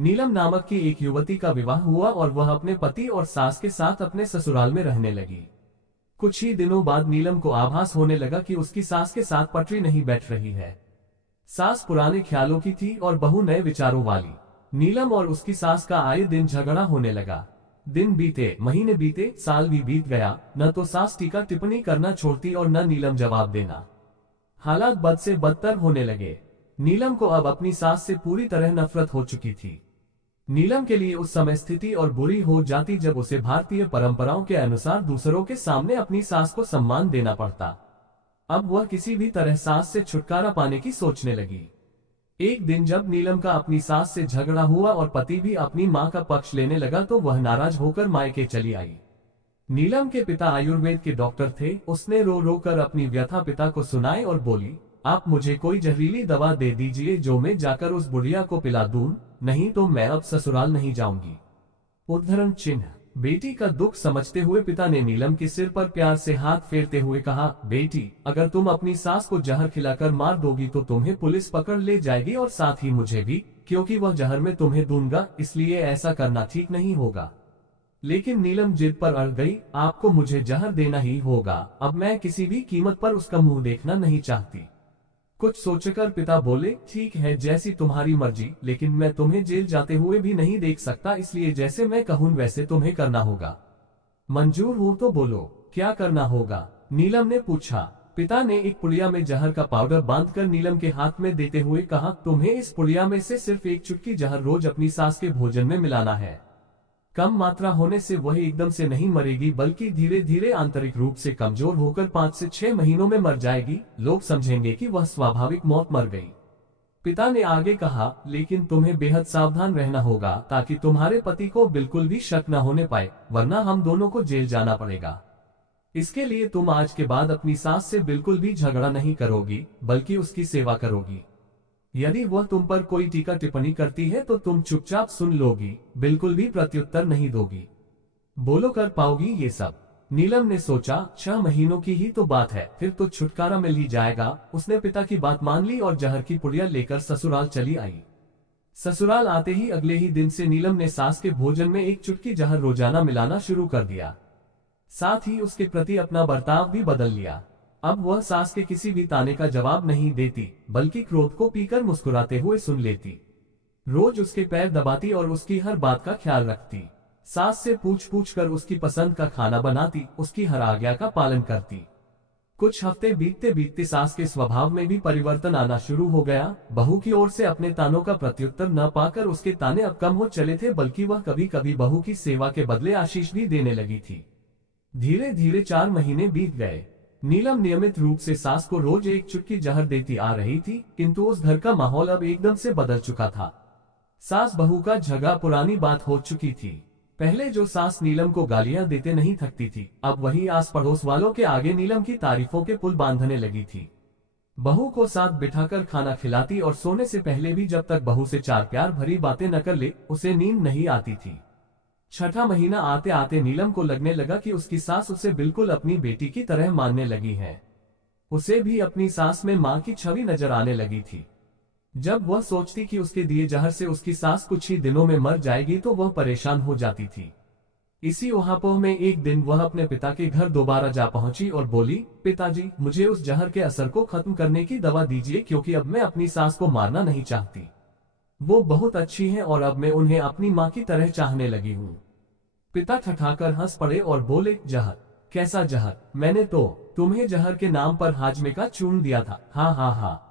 नीलम नामक की एक युवती का विवाह हुआ और वह अपने पति और सास के साथ अपने ससुराल में रहने लगी। कुछ ही दिनों बाद नीलम को आभास होने लगा कि उसकी सास के साथ पटरी नहीं बैठ रही है। सास पुराने ख्यालों की थी और बहू नए विचारों वाली। नीलम और उसकी सास का आए दिन झगड़ा होने लगा। दिन बीते, महीने बीते, साल भी बीत गया, न तो सास टीका टिप्पणी करना छोड़ती और न नीलम जवाब देना। हालात बद से बदतर होने लगे। नीलम को अब अपनी सास से पूरी तरह नफरत हो चुकी थी। नीलम के लिए उस समय स्थिति और बुरी हो जाती जब उसे भारतीय परंपराओं के अनुसार दूसरों के सामने अपनी सास को सम्मान देना पड़ता। अब वह किसी भी तरह सास से छुटकारा पाने की सोचने लगी। एक दिन जब नीलम का अपनी सास से झगड़ा हुआ और पति भी अपनी मां का पक्ष लेने लगा तो वह नाराज होकर मायके चली आई। नीलम के पिता आयुर्वेद के डॉक्टर थे। उसने रो रो कर अपनी व्यथा पिता को सुनाई और बोली, आप मुझे कोई जहरीली दवा दे दीजिए जो मैं जाकर उस बुढ़िया को पिला दूं, नहीं तो मैं अब ससुराल नहीं जाऊंगी। उद्धरण चिन्ह। बेटी का दुख समझते हुए पिता ने नीलम के सिर पर प्यार से हाथ फेरते हुए कहा, बेटी, अगर तुम अपनी सास को जहर खिलाकर मार दोगी तो तुम्हें पुलिस पकड़ ले जाएगी और साथ ही मुझे भी, क्योंकि वह जहर मैं तुम्हें दूंगा, इसलिए ऐसा करना ठीक नहीं होगा। लेकिन नीलम जिद पर अड़ गई, आपको मुझे जहर देना ही होगा, अब मैं किसी भी कीमत पर उसका मुंह देखना नहीं चाहती। कुछ सोचकर पिता बोले, ठीक है, जैसी तुम्हारी मर्जी, लेकिन मैं तुम्हें जेल जाते हुए भी नहीं देख सकता, इसलिए जैसे मैं कहूं वैसे तुम्हें करना होगा। मंजूर हो तो बोलो, क्या करना होगा? नीलम ने पूछा। पिता ने एक पुड़िया में जहर का पाउडर बांधकर नीलम के हाथ में देते हुए कहा, तुम्हें इस पुड़िया में से सिर्फ एक चुटकी जहर रोज अपनी सास के भोजन में मिलाना है। कम मात्रा होने से वह एकदम से नहीं मरेगी, बल्कि धीरे धीरे आंतरिक रूप से कमजोर होकर 5 से 6 महीनों में मर जाएगी। लोग समझेंगे कि वह स्वाभाविक मौत मर गई। पिता ने आगे कहा, लेकिन तुम्हें बेहद सावधान रहना होगा ताकि तुम्हारे पति को बिल्कुल भी शक न होने पाए, वरना हम दोनों को जेल जाना पड़ेगा। इसके लिए तुम आज के बाद अपनी सास से बिल्कुल भी झगड़ा नहीं करोगी, बल्कि उसकी सेवा करोगी। यदि वह तुम पर कोई टीका टिप्पणी करती है तो तुम चुपचाप सुन लोगी, बिल्कुल भी प्रत्युत्तर नहीं दोगी। बोलो, कर पाओगी ये सब? नीलम ने सोचा, 6 महीनों की ही तो बात है, फिर तो छुटकारा मिल ही जाएगा। उसने पिता की बात मान ली और जहर की पुड़िया लेकर ससुराल चली आई। ससुराल आते ही अगले ही दिन से नीलम ने सास के भोजन में एक चुटकी जहर रोजाना मिलाना शुरू कर दिया। साथ ही उसके प्रति अपना बर्ताव भी बदल लिया। अब वह सास के किसी भी ताने का जवाब नहीं देती, बल्कि क्रोध को पीकर मुस्कुराते हुए सुन लेती। रोज उसके पैर दबाती और उसकी हर बात का ख्याल रखती। सास से पूछ पूछ कर उसकी पसंद का खाना बनाती, उसकी हर आज्ञा का पालन करती। कुछ हफ्ते बीतते बीतते सास के स्वभाव में भी परिवर्तन आना शुरू हो गया। बहू की ओर से अपने तानों का प्रत्युत्तर न पाकर उसके ताने अब कम हो चले थे, बल्कि वह कभी कभी बहू की सेवा के बदले आशीष भी देने लगी थी। धीरे धीरे 4 महीने बीत गए। नीलम नियमित रूप से सास को रोज एक चुटकी जहर देती आ रही थी, किंतु उस घर का माहौल अब एकदम से बदल चुका था। सास बहू का झगड़ा पुरानी बात हो चुकी थी। पहले जो सास नीलम को गालियां देते नहीं थकती थी, अब वही आस पड़ोस वालों के आगे नीलम की तारीफों के पुल बांधने लगी थी। बहू को साथ बिठाकर खाना खिलाती और सोने से पहले भी जब तक बहू से 4 प्यार भरी बातें न कर ले, उसे नींद नहीं आती थी। 6ठा महीना आते आते नीलम को लगने लगा कि उसकी सास उसे बिल्कुल अपनी बेटी की तरह मानने लगी है। उसे भी अपनी सास में मां की छवि नजर आने लगी थी। जब वह सोचती कि उसके दिए जहर से उसकी सास कुछ ही दिनों में मर जाएगी तो वह परेशान हो जाती थी। इसी उहापोह में एक दिन वह अपने पिता के घर दोबारा जा पहुंची और बोली, पिताजी, मुझे उस जहर के असर को खत्म करने की दवा दीजिए, क्योंकि अब मैं अपनी सास को मारना नहीं चाहती। वो बहुत अच्छी हैं और अब मैं उन्हें अपनी माँ की तरह चाहने लगी हूँ। पिता ठठाकर हंस पड़े और बोले, जहर? कैसा जहर? मैंने तो तुम्हें जहर के नाम पर हाजमे का चूर्ण दिया था। हाँ हाँ हाँ।